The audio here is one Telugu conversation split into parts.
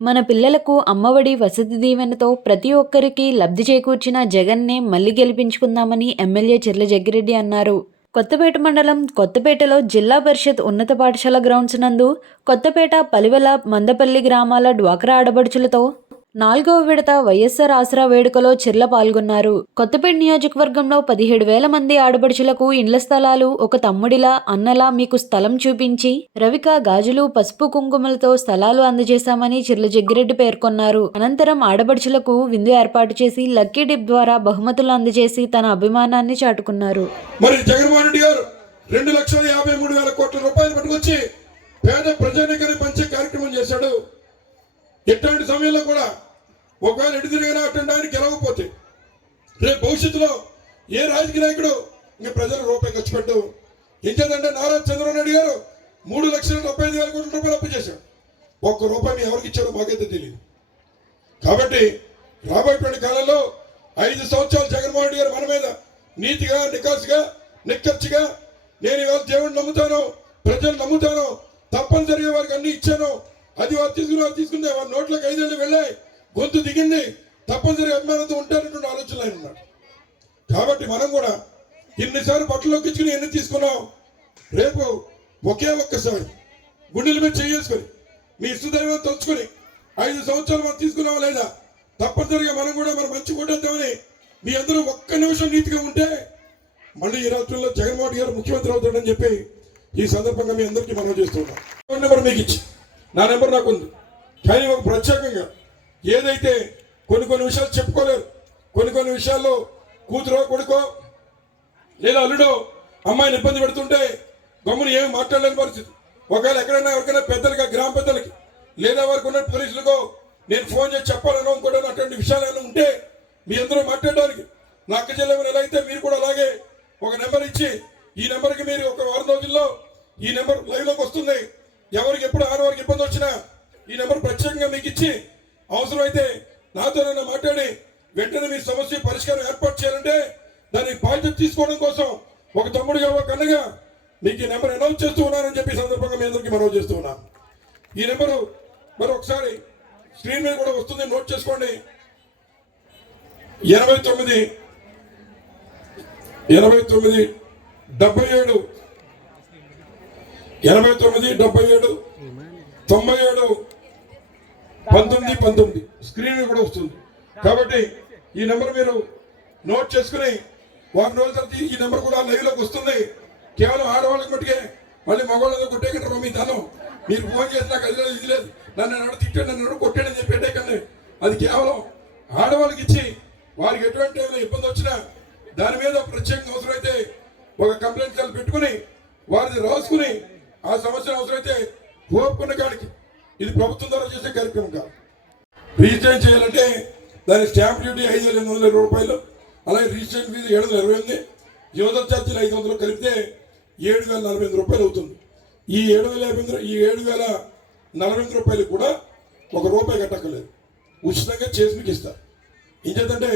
మన పిల్లలకు అమ్మఒడి వసతి దీవెనతో ప్రతి ఒక్కరికి లబ్ధి చేకూర్చిన జగన్నే మళ్ళీ గెలిపించుకుందామని ఎమ్మెల్యే చెర్ల జగ్గిరెడ్డి అన్నారు. కొత్తపేట మండలం కొత్తపేటలో జిల్లా పరిషత్ ఉన్నత పాఠశాల గ్రౌండ్స్ నందు కొత్తపేట పలివెల మందపల్లి గ్రామాల డ్వాక్రా ఆడబడుచులతో నాలుగవ విడత వైఎస్ఆర్ ఆసరా వేడుకలో చెర్ల పాల్గొన్నారు. కొత్తపేట నియోజకవర్గంలో పదిహేడు వేల మంది ఆడబడుచులకు ఇండ్ల స్థలాలు ఒక తమ్ముడిలా అన్నలా మీకు స్థలం చూపించి రవిక గాజులు పసుపు కుంకుమలతో స్థలాలు అందజేశామని చిర్ల జగ్గిరెడ్డి పేర్కొన్నారు. అనంతరం ఆడబడుచులకు విందు ఏర్పాటు చేసి లక్కీ డిప్ ద్వారా బహుమతులు అందజేసి తన అభిమానాన్ని చాటుకున్నారు. మరి జగన్మోహన్ రెడ్డి గారు రెండు లక్షల యాభై మూడు వేల కోట్ల రూపాయలు పట్టుకొచ్చి పేద ప్రజానికాన్ని పంచే కార్యక్రమం చేశాడు. ఇట్లాంటి సమయంలో కూడా ఒకవేళ ఎటు తిరిగినా అటువంటి ఆయన గెలవకపోతే రేపు భవిష్యత్తులో ఏ రాజకీయ నాయకుడు ఇంకా ప్రజలు రూపాయి ఖర్చు పెట్టడం ఏం చేద్దంటే నారా చంద్రబాబు నాయుడు గారు మూడు లక్షల డెబ్బై ఐదు వేల కోట్ల రూపాయలు అప్పు చేశాడు ఒక్క రూపాయి మీ ఎవరికి ఇచ్చారో మాకైతే తెలియదు కాబట్టి రాబోయేటువంటి కాలంలో ఐదు సంవత్సరాలు జగన్మోహన్ రెడ్డి గారు మన మీద నీతిగా నికాసుగా నిక్కచ్చిగా నేను ఇవాళ దేవుడిని నమ్ముతాను ప్రజలు నమ్ముతాను తప్పనిసరిగా వారికి అన్ని ఇచ్చాను అది వారు తీసుకుని వారు తీసుకుంటే వారి నోట్లోకి ఐదేళ్ళు వెళ్ళాయి. గొంతు దిగింది తప్పనిసరిగా అభిమానంతో ఉంటారనేటువంటి ఆలోచనలు ఆయన ఉన్నాడు కాబట్టి మనం కూడా ఇన్నిసార్లు బట్టలు ఎక్కించుకుని ఎన్ని తీసుకున్నాం రేపు ఒకే ఒక్కసారి గుండెల మీద చేసుకొని మీ ఇష్టదైవం తలుచుకొని ఐదు సంవత్సరాలు మనం తీసుకున్నావా లేదా? తప్పనిసరిగా మనం కూడా మనం మంచి కొట్టేద్దామని మీ అందరూ ఒక్క నిమిషం నీతిగా ఉంటే మళ్ళీ ఈ రాష్ట్రంలో జగన్మోహన్ గారు ముఖ్యమంత్రి అవుతాడని చెప్పి ఈ సందర్భంగా మీ అందరికీ మనం చేస్తున్నాం. ఫోన్ నెంబర్ మీకు ఇచ్చి. నా నెంబర్ నాకు ఉంది. కానీ ఒక ప్రత్యేకంగా ఏదైతే కొన్ని కొన్ని విషయాలు చెప్పుకోలేరు కొన్ని కొన్ని విషయాల్లో కూతురో కొడుకో లేదా అల్లుడో అమ్మాయిని ఇబ్బంది పెడుతుంటే గమ్ముని ఏమి మాట్లాడలేని పరిస్థితి. ఒకవేళ ఎక్కడైనా ఎవరికైనా పెద్దలకి గ్రామ పెద్దలకి లేదా వారికి ఉన్న పోలీసులకో నేను ఫోన్ చేసి చెప్పాలని అనుకోవడం అటువంటి విషయాలు ఏమైనా ఉంటే మీ అందరూ మాట్లాడడానికి నా అక్క చెల్లెమని ఎలా అయితే మీరు కూడా అలాగే ఒక నెంబర్ ఇచ్చి ఈ నెంబర్కి మీరు ఒక వారం రోజుల్లో ఈ నెంబర్ లైవ్లోకి వస్తుంది. ఎవరికి ఎప్పుడు ఆడవారికి ఇబ్బంది వచ్చినా ఈ నెంబర్ ప్రత్యేకంగా మీకు ఇచ్చి అవసరమైతే నాతోనైనా మాట్లాడి వెంటనే మీ సమస్య పరిష్కారం ఏర్పాటు చేయాలంటే దానికి బాధ్యత తీసుకోవడం కోసం ఒక తమ్ముడిగా ఒక అన్నగా మీకు ఈ నెంబర్ అనౌన్స్ చేస్తూ ఉన్నానని చెప్పి సందర్భంగా మీ అందరికీ మనవి చేస్తూ ఉన్నాను. ఈ నెంబరు మరి ఒకసారి స్క్రీన్ మీద కూడా వస్తుంది నోట్ చేసుకోండి. ఎనభై తొమ్మిది ఎనభై తొమ్మిది డెబ్బై ఏడు. ఎనభై తొమ్మిది డెబ్బై ఏడు తొంభై ఏడు పంతొమ్మిది పంతొమ్మిది. స్క్రీన్ మీద కూడా వస్తుంది. కాబట్టి ఈ నెంబర్ మీరు నోట్ చేసుకుని వారం రోజుల తర్వాత ఈ నెంబర్ కూడా లైవ్లోకి వస్తుంది. కేవలం ఆడవాళ్ళకి మట్టుకే మళ్ళీ మగవాళ్ళతో కొట్టేకంటారు మీ ధనం. మీరు ఫోన్ చేసి నాకు అది లేదు ఇది లేదు. నన్ను నన్ను తిట్టాడు నన్ను కొట్టాడు అని చెప్పేటే కానీ అది కేవలం ఆడవాళ్ళకి ఇచ్చి వారికి ఎటువంటి ఏమైనా ఇబ్బంది వచ్చినా దాని మీద ప్రత్యేకంగా అవసరమైతే ఒక కంప్లైంట్ కాల్ పెట్టుకుని వారిని రాసుకుని ఆ సమస్య అవసరమైతే ఓపుకున్న కాడికి ఇది ప్రభుత్వం ద్వారా చేసే కార్యక్రమం కాదు. రిజిస్ట్రేషన్ చేయాలంటే దాని స్టాంప్ డ్యూటీ ఐదు వేల ఎనిమిది వందల రూపాయలు అలాగే రిజిస్ట్రేషన్ ఫీజు ఏడు వందల ఇరవై ఎనిమిది యువత ఛార్జీలు ఐదు వందలు కలిపితే ఏడు వేల నలభై ఎనిమిది రూపాయలు అవుతుంది. ఈ ఏడు వేల యాభై ఎనిమిది ఈ ఏడు వేల నలభై ఎనిమిది రూపాయలు కూడా ఒక రూపాయి కట్టక్కర్లేదు. ఉచితంగా చేసి మీకు ఇస్తారు ఏం చేద్దంటే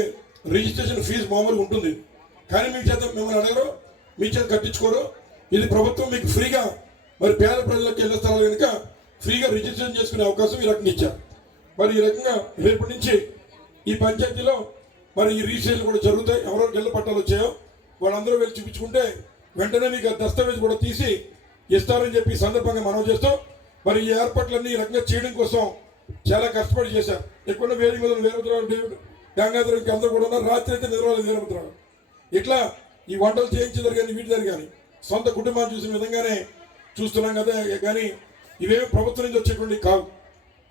రిజిస్ట్రేషన్ ఫీజు మామూలుగా ఉంటుంది. కానీ మీ చేత మిమ్మల్ని అడగరు మీ చేత కట్టించుకోరు. ఇది ప్రభుత్వం మీకు ఫ్రీగా మరి పేద ప్రజలకు ఇళ్ళ స్థలాలు కనుక ఫ్రీగా రిజిస్ట్రేషన్ చేసుకునే అవకాశం ఈ రకంగా ఇచ్చారు. మరి ఈ రకంగా రేపటి నుంచి ఈ పంచాయతీలో మరి ఈ రిజిస్ట్రేషన్ కూడా జరుగుతాయి. ఎవరెవరికి ఇళ్ళ పట్టాలు వచ్చాయో వాళ్ళందరూ వెళ్ళి చూపించుకుంటే వెంటనే మీకు దస్తావేజ్ కూడా తీసి ఇస్తారని చెప్పి ఈ సందర్భంగా మనం చేస్తాం మరి ఈ ఏర్పాట్లన్నీ ఈ రకంగా చేయడం కోసం చాలా కష్టపడి చేశారు. ఎక్కువ వేరే మీద వీరభద్రరావు డేవిడ్ గంగాధర్ ఇంకా అందరూ కూడా ఉన్నారు. రాత్రి అయితే నిద్రవాళ్ళు వీరభద్రరావు ఇట్లా ఈ వంటలు చేయించేదారు కానీ వీటి దగ్గర కానీ సొంత కుటుంబాన్ని చూసిన విధంగానే చూస్తున్నాం కదా. కానీ ఇవేమి ప్రభుత్వం నుంచి వచ్చేటువంటి కావు.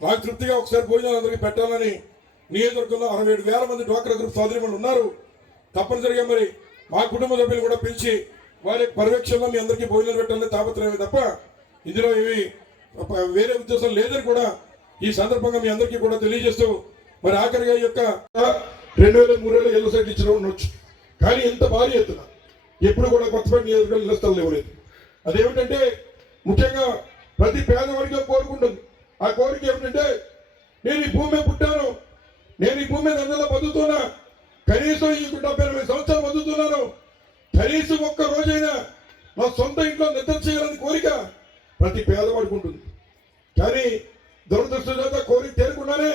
నాకు తృప్తిగా ఒకసారి భోజనాలు అందరికీ పెట్టాలని నియోజకవర్గంలో అరవై ఏడు వేల మంది డ్వాక్రా గ్రూప్ సోదరిమణులు ఉన్నారు. తప్పనిసరిగా మరి మా కుటుంబ సభ్యులు కూడా పిలిచి వారి పర్యవేక్షణలో మీ అందరికీ భోజనాలు పెట్టాలని తాపత్రయమే తప్ప ఇందులో ఇవి వేరే ఉద్దేశం లేదని కూడా ఈ సందర్భంగా మీ అందరికీ కూడా తెలియజేస్తూ మరి ఆఖరిగా ఈ యొక్క రెండు వేల మూడు వేల ఇళ్ళ సైట్ ఇచ్చిన ఉండొచ్చు. కానీ ఇంత భారీ ఎత్తున ఎప్పుడు కూడా కొత్తపేట నియోజకవర్గం ఇళ్ళ స్థలం ఇవ్వలేదు అదేమిటంటే ముఖ్యంగా ప్రతి పేదవాడికి కోరుకుంటుంది ఆ కోరిక ఏమిటంటే నేను ఈ భూమి పుట్టాను. నేను ఈ భూమి మీద అందరిలో బతుకుతున్నా. కనీసం ఈ డెబ్బై ఎనభై సంవత్సరాలు బతుకుతున్నాను. కనీసం ఒక్క రోజైనా నా సొంత ఇంట్లో నిద్ర చేయాలని కోరిక ప్రతి పేదవాడికి ఉంటుంది. కానీ దురదృష్టం చేత కోరిక తేరకుండానే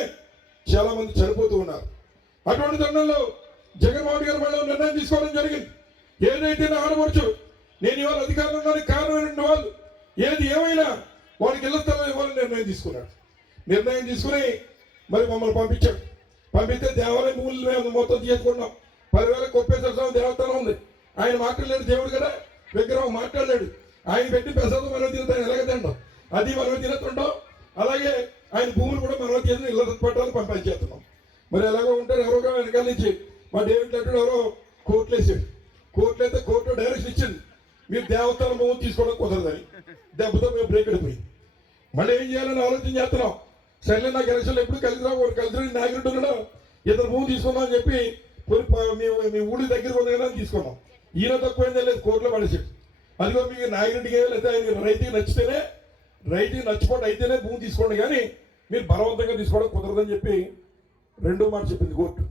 చాలా మంది చనిపోతూ ఉన్నారు. అటువంటి తరుణంలో జగన్మోహన్ గారు మళ్ళీ నిర్ణయం తీసుకోవడం జరిగింది. ఏదైతే నా ఆడవచ్చు నేను ఇవాళ అధికారంలో ఉన్నానికి కారణమైన వాళ్ళు ఏది ఏమైనా వాడికి ఇళ్ళ స్థలం ఇవ్వాలని నిర్ణయం తీసుకున్నాడు. నిర్ణయం తీసుకుని మరి మమ్మల్ని పంపించాడు. పంపిస్తే దేవాలయ భూములు మేము మొత్తం తీసుకున్నాం. పదివేల కొప్పేశ్వర దేవస్థానం ఉంది. ఆయన మాట్లాడలేడు దేవుడు కదా. విగ్రహం మాట్లాడలేడు. ఆయన పెట్టి ప్రసాదం మనం తిరుగుతాం ఎలాగ తింటాం? అది మనం తిరుగుతుంటాం అలాగే ఆయన భూములు కూడా మనం చేసి ఇళ్ళ పట్టాలు పంపించేస్తున్నాం. మరి ఎలాగో ఉంటారు ఎవరో వెనకాల నుంచి మా డేవిడ్ లడ్డు ఎవరో కోర్టులు వేసాడు కోర్టులు అయితే కోర్టు డైరెక్షన్ ఇచ్చింది. మీరు దేవస్థానం భూములు తీసుకోవడం కుదరదని. దెబ్బతో మేము బ్రేక్ అయిపోయి మళ్ళీ ఏం చేయాలని ఆలోచన చేస్తున్నాం. సరే నాకు ఎలక్షన్లు ఎప్పుడు కలిసి రావు ఒకరు కలిసి రాని నాయకుడు ఉన్నాడు. ఇతను భూమి తీసుకుందాం అని చెప్పి మేము మీ ఊరి దగ్గర ఉంది తీసుకున్నాం. ఈయన తక్కువైందే లేదు కోర్టులో పడేసాడు అదిగో మీకు నాయకుడికి లేదా ఆయన రైతుకి నచ్చితేనే రైతుకి నచ్చిపోవడం అయితేనే భూమి తీసుకోండి కానీ మీరు బలవంతంగా తీసుకోవడం కుదరదని చెప్పి రెండో మాట చెప్పింది కోర్టు.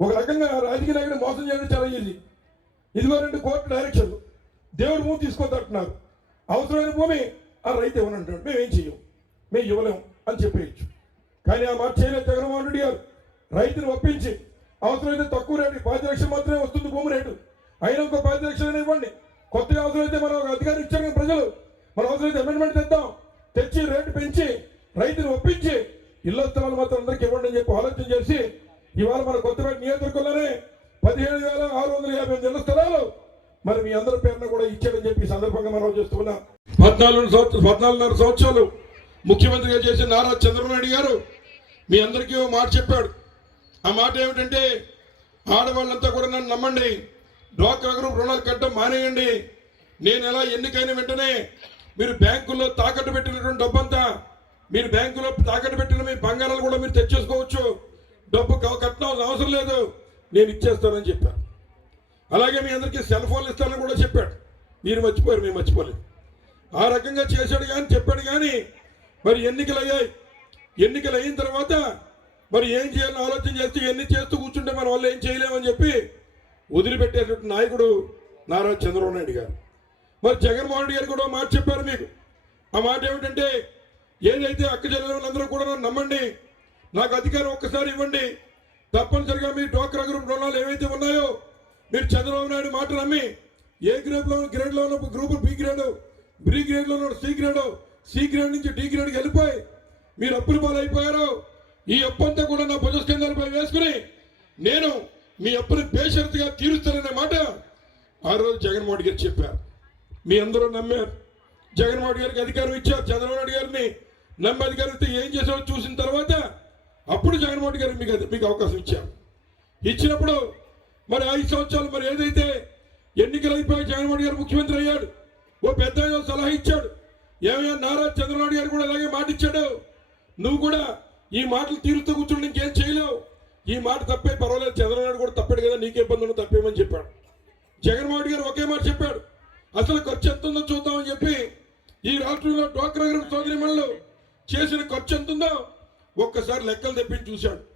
ఒక రకంగా రాజకీయ నాయకుడు మోసం చేయడం చాలా ఈజీ ఇదిగో రెండు కోర్టు డైరెక్షన్ దేవుడు భూమి తీసుకోద్దంటున్నారు అవసరమైన భూమి ఆ రైతు ఇవ్వనంటాడు మేము ఏం చెయ్యం? మేము ఇవ్వలేం అని చెప్పేయచ్చు. కానీ ఆ మాట చేయలేదు జగన్మోహన్ రెడ్డి గారు. రైతును ఒప్పించి అవసరమైతే తక్కువ రేటు పది లక్షలు మాత్రమే వస్తుంది భూమి రేటు. అయినా ఇంకో పది లక్షలైనా ఇవ్వండి. కొత్తగా అవసరమైతే మనం ఒక అధికారం ఇచ్చారు ప్రజలు. మనం అవసరమైతే అమెండ్మెంట్ తెద్దాం. తెచ్చి రేటు పెంచి రైతును ఒప్పించి ఇళ్ళ స్థలాలు మాత్రం అందరికి ఇవ్వండి అని చెప్పి ఆలోచన చేసి ఇవాళ మన కొత్తపేట నియోజకవర్గంలోనే పదిహేడు వేల ఆరు వందల యాభై ఎనిమిది ఇళ్ళ స్థలాలు మరి మీ అందరి పేరున కూడా ఇచ్చాడని చెప్పి సందర్భంగా మనం చేస్తున్నాం పద్నాలుగు సంవత్సరాలు పద్నాలుగున్నర సంవత్సరాలు ముఖ్యమంత్రిగా చేసిన నారా చంద్రబాబు గారు మీ అందరికీ ఓ మాట చెప్పాడు. ఆ మాట ఏమిటంటే ఆడవాళ్ళంతా కూడా నన్ను నమ్మండి డ్వాక్రా గ్రూప్ రుణాలు కట్టడం మానేయండి. నేను ఎలా ఎన్నికైన వెంటనే మీరు బ్యాంకుల్లో తాకట్టు పెట్టినటువంటి డబ్బంతా మీరు బ్యాంకులో తాకట్టు పెట్టిన మీ బంగారాలు కూడా మీరు తెచ్చేసుకోవచ్చు. డబ్బు క- కట్టడం అవసరం లేదు. నేను ఇచ్చేస్తానని చెప్పాను అలాగే మీ అందరికీ సెల్ ఫోన్లు ఇస్తానని కూడా చెప్పాడు. మీరు మర్చిపోయారు మేము మర్చిపోలేదు. ఆ రకంగా చేశాడు కానీ చెప్పాడు కానీ మరి ఎన్నికలు అయ్యాయి. ఎన్నికలు అయిన తర్వాత మరి ఏం చేయాలని ఆలోచన చేస్తూ ఎన్ని చేస్తూ కూర్చుంటే మన వాళ్ళు ఏం చేయలేమని చెప్పి వదిలిపెట్టేటట్టు నాయకుడు నారా చంద్రబాబు నాయుడు గారు. మరి జగన్మోహన్ రెడ్డి గారు కూడా మాట చెప్పారు మీకు. ఆ మాట ఏమిటంటే ఏదైతే అక్క చెల్లెలందరూ కూడా నన్ను నమ్మండి నాకు అధికారం ఒక్కసారి ఇవ్వండి తప్పనిసరిగా మీ డోక్రా గ్రూప్ రుణాలు ఏవైతే ఉన్నాయో మీరు చంద్రబాబు నాయుడు మాట నమ్మి ఏ గ్రేడ్లో గ్రేడ్లో ఉన్న గ్రూప్ బి గ్రేడ్ బి గ్రేడ్లో ఉన్న సి గ్రేడ్ సి గ్రేడ్ నుంచి డి గ్రేడ్కి వెళ్ళిపోయి మీరు అప్పులు పాలైపోయారు. ఈ అప్పు అంతా కూడా నా భుజస్కంధాలపై వేసుకుని నేను మీ అప్పుని బేషరతుగా తీరుస్తాననే మాట ఆ రోజు జగన్మోహన్ గారు చెప్పారు. మీ అందరూ నమ్మారు. జగన్మోహన్ గారికి అధికారం ఇచ్చారు. చంద్రబాబు నాయుడు గారిని నమ్మి అధికారిస్తే ఏం చేశారో చూసిన తర్వాత అప్పుడు జగన్మోహన్ గారు మీకు మీకు అవకాశం ఇచ్చారు. ఇచ్చినప్పుడు మరి ఐదు సంవత్సరాలు మరి ఏదైతే ఎన్నికలు అయిపోయి జగన్మోహన్ గారు ముఖ్యమంత్రి అయ్యాడు. ఓ పెద్ద సలహా ఇచ్చాడు. ఏమయ్యా నారా చంద్రబాబు గారు కూడా అలాగే మాట ఇచ్చాడు. నువ్వు కూడా ఈ మాటలు తీరుతూ కూర్చుని ఇంకేం చేయలేవు. ఈ మాట తప్పే పర్వాలేదు. చంద్రబాబు కూడా తప్పాడు కదా నీకే ఇబ్బంది ఉండదు తప్పేమని చెప్పాడు. జగన్మోహన్ గారు ఒకే మాట చెప్పాడు. అసలు ఖర్చు ఎంత ఉందో చూద్దామని చెప్పి ఈ రాష్ట్రంలో డోక్రా గ్రూప్ సోదరిమణులు చేసిన ఖర్చు ఎంత ఉందో ఒక్కసారి లెక్కలు తెప్పించి చూశాడు.